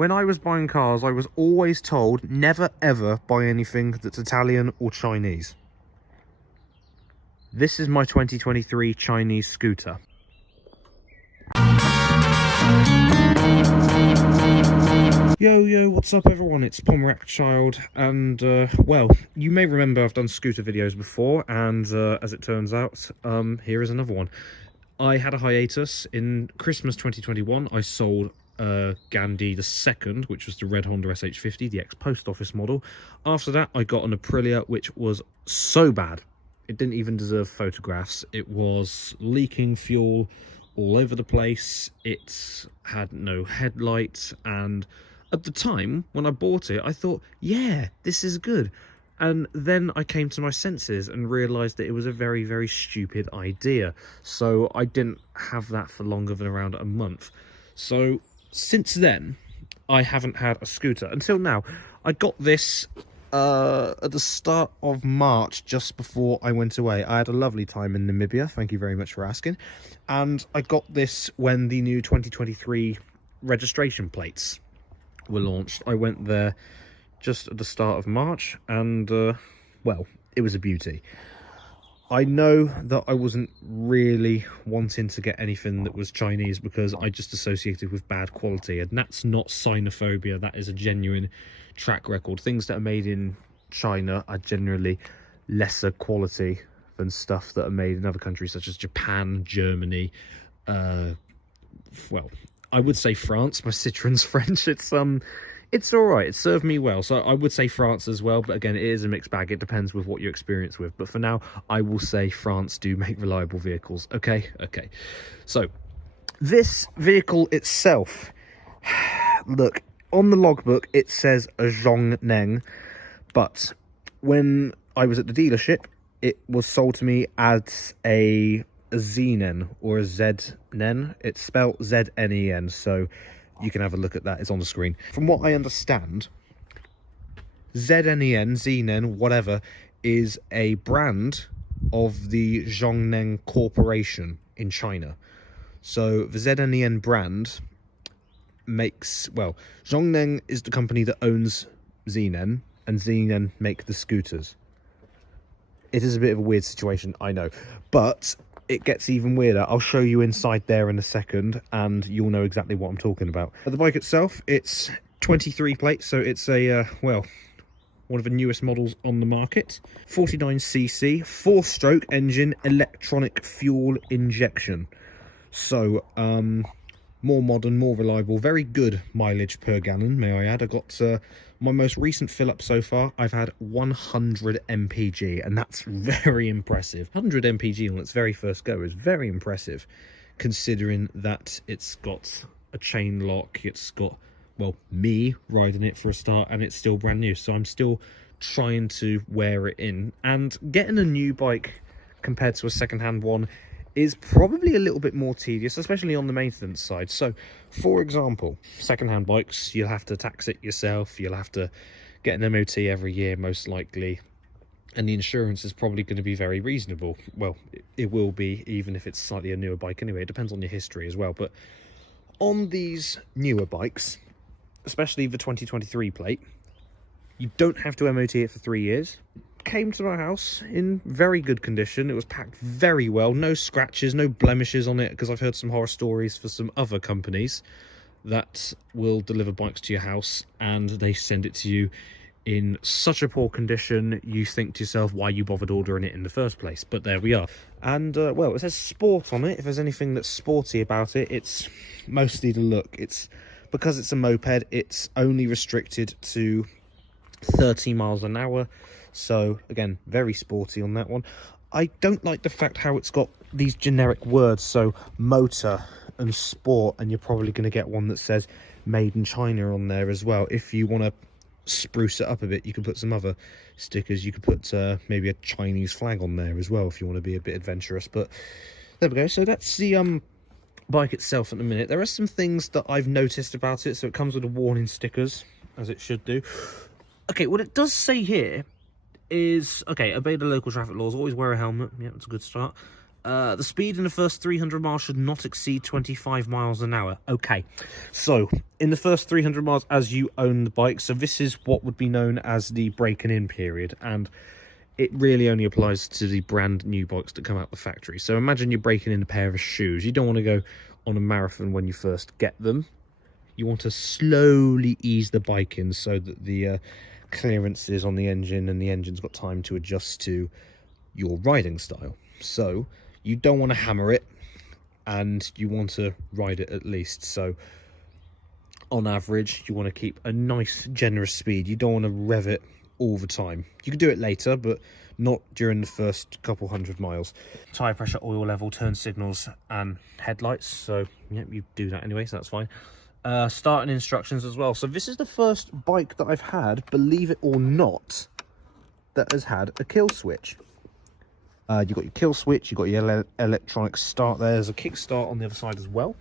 When I was buying cars, I was always told never ever buy anything that's Italian or Chinese. This is my 2023 Chinese scooter. Yo, what's up everyone? It's Pomerak Child, and well, you may remember I've done scooter videos before, and as it turns out, here is another one. I had a hiatus. In Christmas 2021, I sold Gandhi II, which was the red Honda SH50, the ex-post office model. After that, I got an Aprilia, which was so bad. It didn't even deserve photographs. It was leaking fuel all over the place. It had no headlights, and at the time, when I bought it, I thought, yeah, this is good. And then I came to my senses and realised that it was a very, very stupid idea. So I didn't have that for longer than around a month. So since then, I haven't had a scooter until now. I got this at the start of March, just before I went away. I had a lovely time in Namibia, thank you very much for asking. And I got this when the new 2023 registration plates were launched. I went there just at the start of March, and well, it was a beauty. I know that I wasn't really wanting to get anything that was Chinese because I just associated with bad quality, and that's not xenophobia. That is a genuine track record. Things that are made in China are generally lesser quality than stuff that are made in other countries such as Japan, Germany, well, I would say France. My Citroen's French. It's all right. It served me well. So I would say France as well. But again, it is a mixed bag. It depends with what you experience with. But for now, I will say France do make reliable vehicles. Okay. So this vehicle itself, look, on the logbook, it says a Zhongneng. But when I was at the dealership, it was sold to me as a Znen or a ZN. It's spelled ZNEN, so you can have a look at that. It's on the screen. From what I understand, Znen, whatever, is a brand of the Zhongneng Corporation in China. So the ZNEN brand makes, well, Zhongneng is the company that owns Znen, and Znen make the scooters. It is a bit of a weird situation, I know, but it gets even weirder. I'll show you inside there in a second, and you'll know exactly what I'm talking about. But the bike itself, it's 23 plates, so it's a, well, one of the newest models on the market. 49cc, 4-stroke engine, electronic fuel injection. So, more modern, more reliable, very good mileage per gallon, may I add. I got my most recent fill up so far, I've had 100 mpg, and that's very impressive. 100 mpg on its very first go is very impressive, considering that it's got a chain lock, it's got, well, me riding it for a start, and it's still brand new. So I'm still trying to wear it in, and getting a new bike compared to a second-hand one is probably a little bit more tedious, especially on the maintenance side. So, for example, second-hand bikes, you'll have to tax it yourself, you'll have to get an MOT every year, most likely, and the insurance is probably going to be very reasonable. Well, it will be, even if it's slightly a newer bike anyway. It depends on your history as well. But on these newer bikes, especially the 2023 plate, you don't have to MOT it for 3 years. Came to my house in very good condition. It was packed very well, no scratches, no blemishes on it, because I've heard some horror stories for some other companies that will deliver bikes to your house and they send it to you in such a poor condition you think to yourself why you bothered ordering it in the first place. But there we are. And well, it says sport on it. If there's anything that's sporty about it, it's mostly the look. It's because it's a moped, it's only restricted to 30 miles an hour. So again, very sporty on that one. I don't like the fact how it's got these generic words, so motor and sport, and you're probably going to get one that says made in China on there as well. If you want to spruce it up a bit, you can put some other stickers. You could put maybe a Chinese flag on there as well if you want to be a bit adventurous. But there we go. So that's the bike itself at the minute. There are some things that I've noticed about it. So it comes with a warning stickers, as it should do. Okay, what it does say here is, okay, obey the local traffic laws, always wear a helmet. Yeah, that's a good start. The speed in the first 300 miles should not exceed 25 miles an hour. Okay, so in the first 300 miles as you own the bike, so this is what would be known as the breaking in period, and it really only applies to the brand new bikes that come out the factory. So imagine you're breaking in a pair of shoes. You don't want to go on a marathon when you first get them. You want to slowly ease the bike in so that the clearance is on the engine and the engine's got time to adjust to your riding style. So you don't want to hammer it, and you want to ride it at least. So on average, you want to keep a nice generous speed. You don't want to rev it all the time. You can do it later, but not during the first couple hundred miles. Tire pressure, oil level, turn signals and headlights. So yeah, you do that anyway, so that's fine. Starting instructions as well. So this is the first bike that I've had, believe it or not, that has had a kill switch. You've got your kill switch, you've got your electronic start there. There's a kickstart on the other side as well.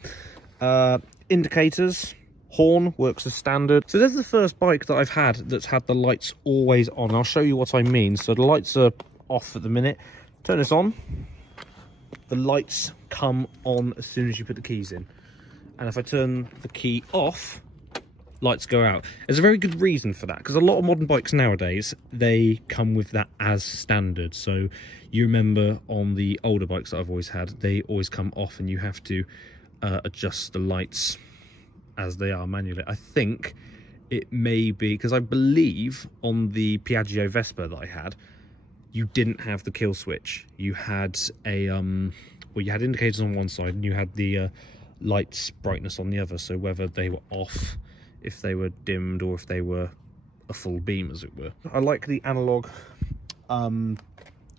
Indicators, horn works as standard. So this is the first bike that I've had that's had the lights always on. I'll show you what I mean. So the lights are off at the minute. Turn this on. The lights come on as soon as you put the keys in. And if I turn the key off, lights go out. There's a very good reason for that, because a lot of modern bikes nowadays, they come with that as standard. So you remember on the older bikes that I've always had, they always come off and you have to adjust the lights as they are manually. I think it may be because I believe on the Piaggio Vespa that I had, you didn't have the kill switch. You had a well, you had indicators on one side and you had the lights brightness on the other. So whether they were off, if they were dimmed, or if they were a full beam, as it were. I like the analog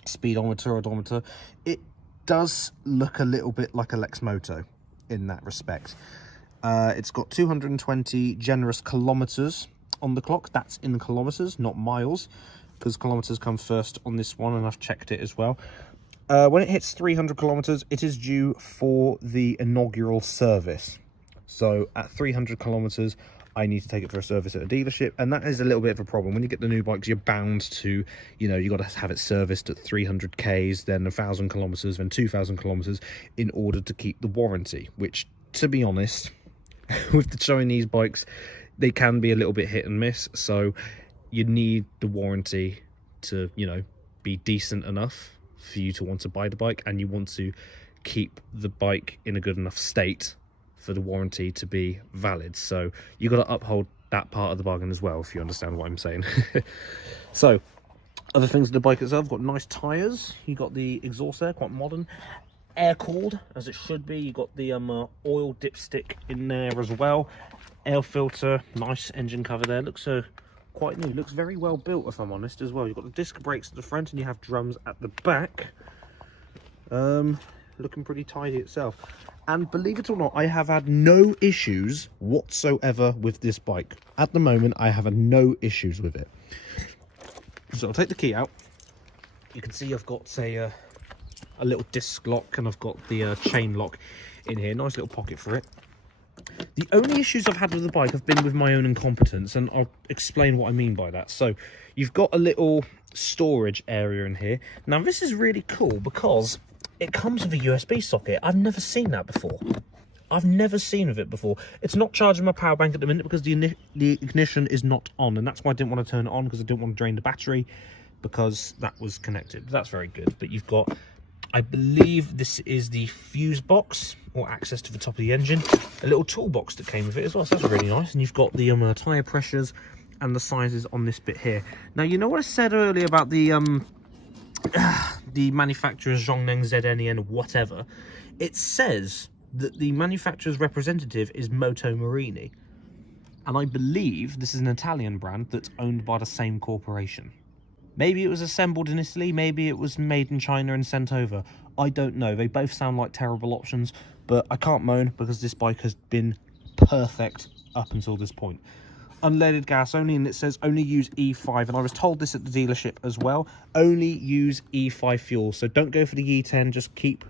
speedometer, odometer. It does look a little bit like a Lexmoto in that respect. It's got 220 generous kilometers on the clock. That's in kilometers, not miles, because kilometers come first on this one, and I've checked it as well. When it hits 300 kilometers, it is due for the inaugural service. So at 300 kilometers, I need to take it for a service at a dealership, and that is a little bit of a problem. When you get the new bikes, you're bound to, you know, you got to have it serviced at 300 Ks, then 1,000 kilometers, then 2,000 kilometers in order to keep the warranty, which, to be honest, with the Chinese bikes, they can be a little bit hit and miss. So you need the warranty to, you know, be decent enough for you to want to buy the bike, and you want to keep the bike in a good enough state for the warranty to be valid. So you've got to uphold that part of the bargain as well, if you understand what I'm saying. So other things in the bike itself, got nice tires. You got the exhaust there, quite modern, air cooled as it should be. You got the oil dipstick in there as well, air filter, nice engine cover there. Looks quite new, looks very well built, if I'm honest, as well. You've got the disc brakes at the front and you have drums at the back. Looking pretty tidy itself. And believe it or not, I have had no issues whatsoever with this bike. At the moment, I have had no issues with it. So I'll take the key out. You can see I've got a little disc lock, and I've got the chain lock in here. Nice little pocket for it. The only issues I've had with the bike have been with my own incompetence, and I'll explain what I mean by that. So you've got a little storage area in here. Now this is really cool because it comes with a USB socket. I've never seen that before. I've never seen of it before. It's not charging my power bank at the minute because the ignition is not on, and that's why I didn't want to turn it on, because I didn't want to drain the battery, because that was connected. That's very good. But you've got, I believe this is the fuse box, or access to the top of the engine, a little toolbox that came with it as well, so that's really nice. And you've got the tyre pressures and the sizes on this bit here. Now, you know what I said earlier about the manufacturer's Zhongneng ZN whatever? It says that the manufacturer's representative is Moto Morini, and I believe this is an Italian brand that's owned by the same corporation. Maybe it was assembled in Italy, maybe it was made in China and sent over. I don't know. They both sound like terrible options, but I can't moan because this bike has been perfect up until this point. Unleaded gas only, and it says only use E5, and I was told this at the dealership as well. Only use E5 fuel, so don't go for the E10, just keep,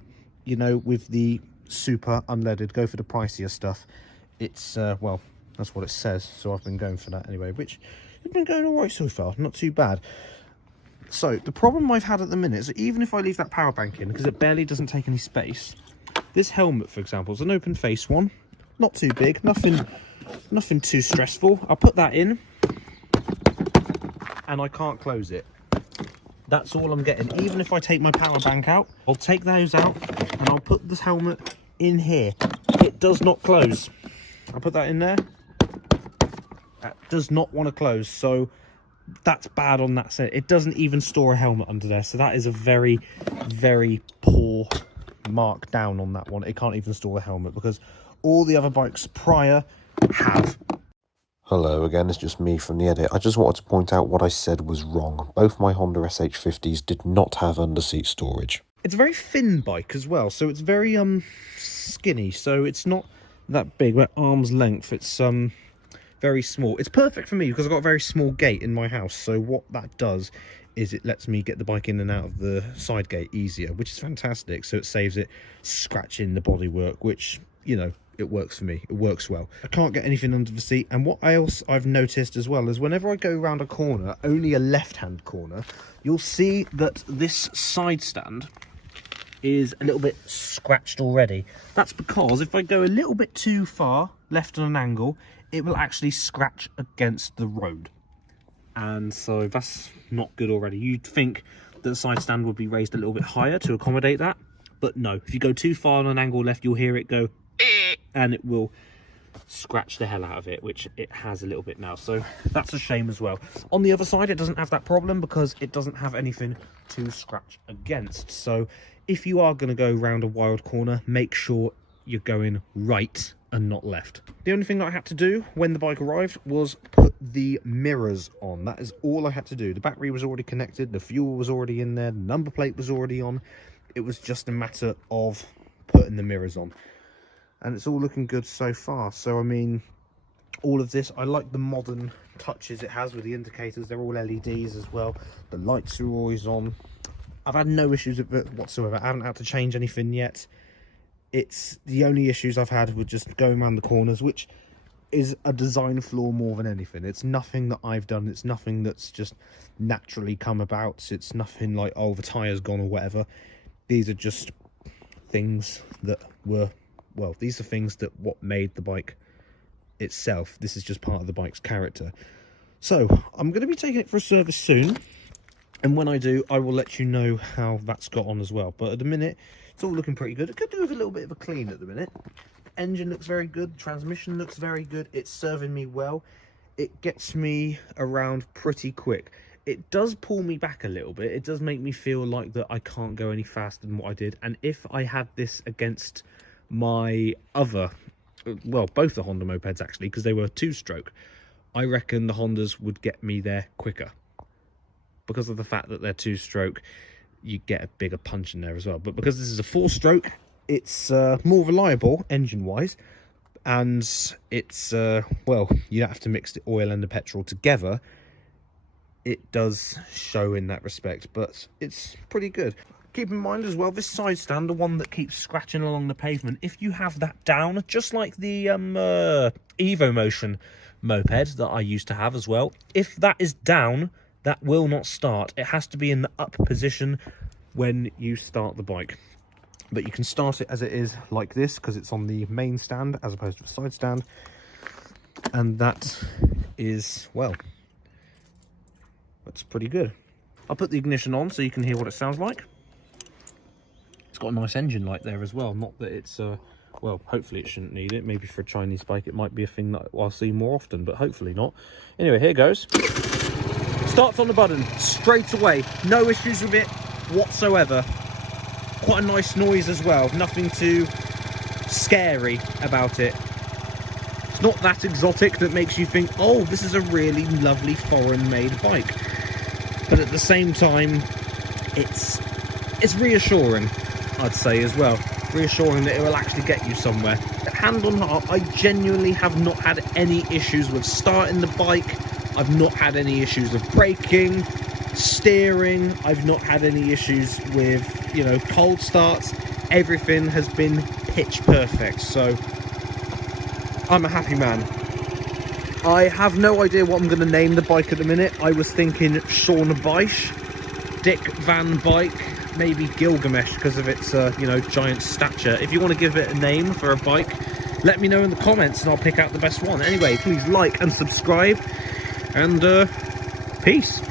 you know, with the super unleaded. Go for the pricier stuff. It's, well, that's what it says, so I've been going for that anyway, which has been going all right so far, not too bad. So the problem I've had at the minute is that even if I leave that power bank in, because it barely doesn't take any space, this helmet, for example, is an open face one, not too big, nothing too stressful. I'll put that in and I can't close it. That's all I'm getting. Even if I take my power bank out, I'll take those out and I'll put this helmet in here. It does not close. I'll put that in there. That does not want to close, so that's bad on that set. It doesn't even store a helmet under there, so that is a very, very poor mark down on that one. It can't even store a helmet because all the other bikes prior have. Hello again, it's just me from the edit. I just wanted to point out what I said was wrong. Both my Honda SH50s did not have underseat storage. It's a very thin bike as well, so it's very skinny, so it's not that big, but arm's length. It's very small. It's perfect for me because I've got a very small gate in my house, so what that does is it lets me get the bike in and out of the side gate easier, which is fantastic. So it saves it scratching the bodywork, which, you know, it works for me. It works well. I can't get anything under the seat, and what I've noticed as well is whenever I go around a corner, only a left-hand corner, you'll see that this side stand is a little bit scratched already. That's because if I go a little bit too far left on an angle, it will actually scratch against the road, and so that's not good already. You'd think that the side stand would be raised a little bit higher to accommodate that, but no. If you go too far on an angle left, you'll hear it go and it will scratch the hell out of it, which it has a little bit now, so that's a shame as well. On the other side, it doesn't have that problem because it doesn't have anything to scratch against. So if you are going to go round a wild corner, make sure you're going right and not left. The only thing that I had to do when the bike arrived was put the mirrors on. That is all I had to do. The battery was already connected, the fuel was already in there, the number plate was already on. It was just a matter of putting the mirrors on, and it's all looking good so far. So I mean, all of this, I like the modern touches it has with the indicators. They're all LEDs as well. The lights are always on. I've had no issues with it whatsoever. I haven't had to change anything yet. It's the only issues I've had with just going around the corners, which is a design flaw more than anything. It's nothing that I've done. It's nothing that's just naturally come about. It's nothing like, oh, the tire's gone or whatever. These are just things that were, well, these are things that what made the bike itself. This is just part of the bike's character. So I'm going to be taking it for a service soon, and when I do, I will let you know how that's got on as well. But at the minute, it's all looking pretty good. It could do with a little bit of a clean at the minute. Engine looks very good. Transmission looks very good. It's serving me well. It gets me around pretty quick. It does pull me back a little bit. It does make me feel like that I can't go any faster than what I did. And if I had this against my other, well, both the Honda mopeds actually, because they were two-stroke, I reckon the Hondas would get me there quicker. Because of the fact that they're two-stroke, you get a bigger punch in there as well. But because this is a four-stroke, it's more reliable engine-wise, and it's well, you don't have to mix the oil and the petrol together. It does show in that respect, but it's pretty good. Keep in mind as well, this side stand, the one that keeps scratching along the pavement, if you have that down, just like the Evo Motion moped that I used to have as well, if that is down, that will not start. It has to be in the up position when you start the bike. But you can start it as it is like this, because it's on the main stand as opposed to a side stand. And that is, well, that's pretty good. I'll put the ignition on so you can hear what it sounds like. It's got a nice engine light there as well. Not that it's, well, hopefully it shouldn't need it. Maybe for a Chinese bike it might be a thing that I'll see more often, but hopefully not. Anyway, here goes. Starts on the button straight away. No issues with it whatsoever. Quite a nice noise as well. Nothing too scary about it. It's not that exotic that makes you think, oh, this is a really lovely foreign-made bike. But at the same time, it's reassuring, I'd say as well. Reassuring that it will actually get you somewhere. Hand on heart, I genuinely have not had any issues with starting the bike. I've not had any issues with braking, steering. I've not had any issues with, you know, cold starts. Everything has been pitch perfect. So I'm a happy man. I have no idea what I'm going to name the bike at the minute. I was thinking Byche, Dick Van bike, maybe Gilgamesh because of its you know, giant stature. If you want to give it a name for a bike, let me know in the comments and I'll pick out the best one. Anyway, please like and subscribe, and peace.